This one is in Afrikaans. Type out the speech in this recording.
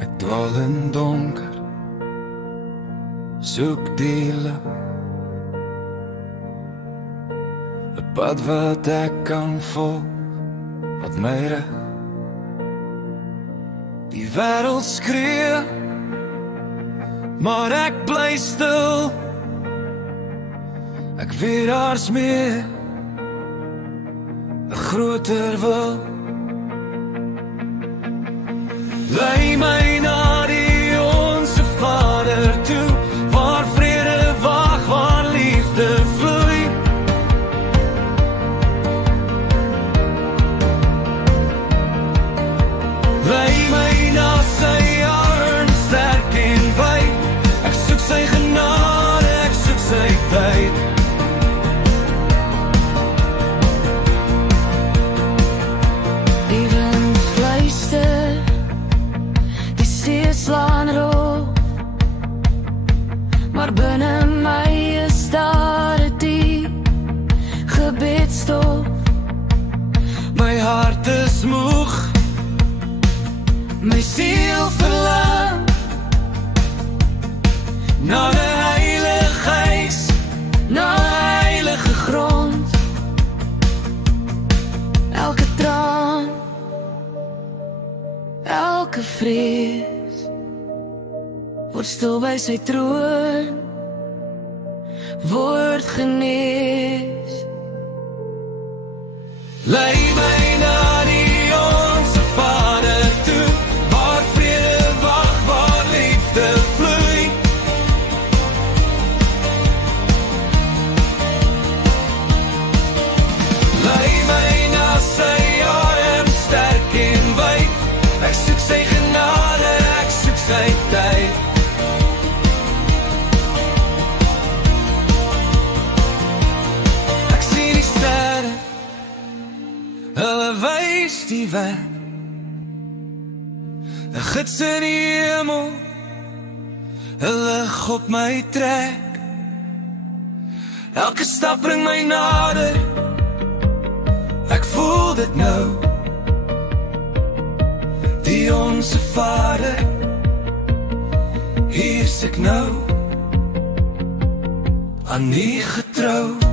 Ek dwaal in donker, soek die lig, 'n pad wat ek kan volg, wat my rig. Die wêreld skree, maar ek bly stil. Ek weet daar's meer, 'n groter wil. Lei my na die Onse Vader toe, waar vrede wag, waar liefde vloei. Lei my na sy arms sterk en wyd. Ek soek sy genade, ek soek sy tyd. Slaan rol, maar binne my is daar 'n diep gebedstof. My hart is moeg, my siel verlang na 'n heilige huis, na 'n heilige grond. Elke traan, elke vrees word stil by sy troon, word genees. Lei my na die Onse Vader toe, waar vrede wag, waar liefde vloei. Lei my na sy arms sterk en wyd. Ek soek sy genade, ek soek sy tyd. Hulle wys die weg, 'n gids in die hemel, 'n lig op my trek. Elke stap bring my nader, ek voel dit nou. Die Onse Vader, hier is ek nou, aan U getrou.